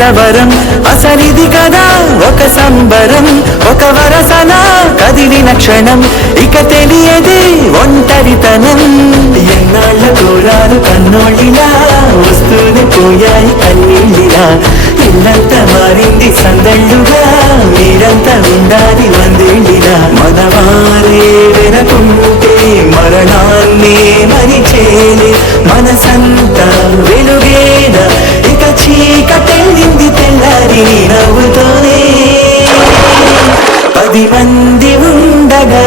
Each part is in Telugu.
కలవరం అసలిది కదా ఒక సంబరం ఒక వరసన కదిలిన క్షణం ఇక తెలియదే ఒంటరితనం ఎన్నాళ్ళ కోరాలు కన్నోళ్ళిలా వస్తూనే పోయాయి కన్నీళ్ళిలా ఇల్లంతా మారింది సందళ్ళుగా మీరంతా ఉండాలి వందేళ్ళిలా మనవారే వెనకుంటే మరణాన్నే మరిచేలే మనసంతా వెలుగేన ఇక చీకటెళ్ళింది తెల్లారి నవ్వుతోనే 10 మంది ఉండగా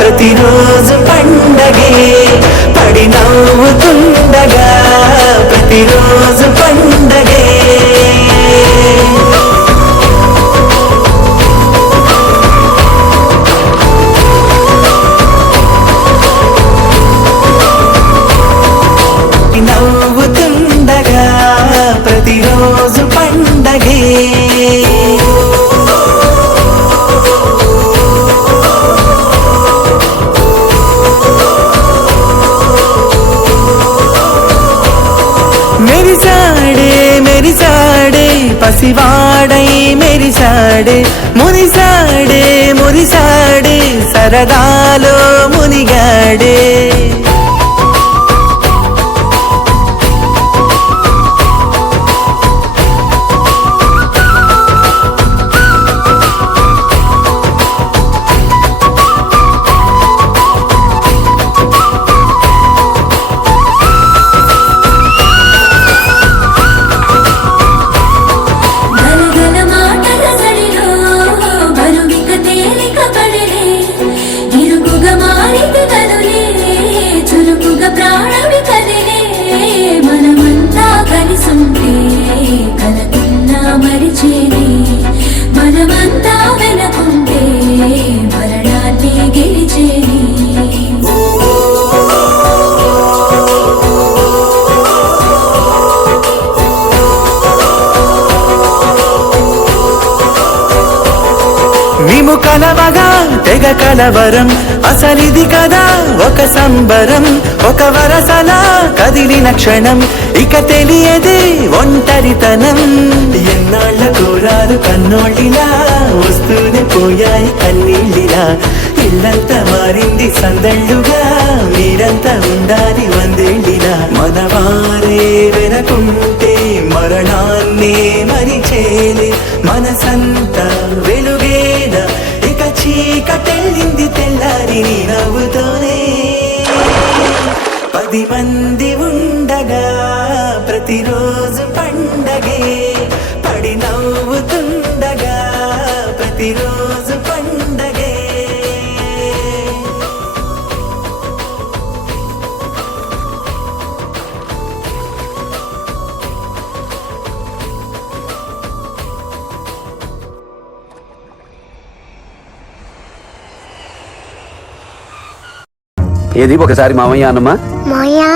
ప్రతిరోజు పండగే పడి నవ్వుతుండగా ప్రతిరోజు పండగే నవ్వుతుండగా ప్రతిరోజు పండగే మెరిసాడే మెరిసాడే పసివాడై మెరిసాడే మురిసాడే మురిసాడే సరదాలో మునిగాడే మనమంతా వెనకుంటే మరణాన్ని గెలిచేది మేము కలవగా తెగ కలవరం అసలిది కదా ఒక సంబరం ఒక వరసలా కదిలిన క్షణం ఇక తెలియదే ఒంటరితనం ఎన్నాళ్ళ కోరాలు కన్నోళ్ళిలా వస్తూనే పోయాయి కన్నీళ్ళిలా ఇల్లంతా మారింది సందళ్ళుగా మీరంతా ఉండాలి వందేళ్ళిలా మనవారే వెనకుంటే మరణాన్నే మరిచేలే మనసంతా వెలుగేన ఇక చీకటెళ్ళింది తెల్లారి నవ్వుతోనే 10 మంది ఉండగా ప్రతిరోజు పండగే పడి నవ్వుతుండగా ప్రతిరోజు పండగే ఏది ఒకసారి మామయ్య అన్నమా మాయా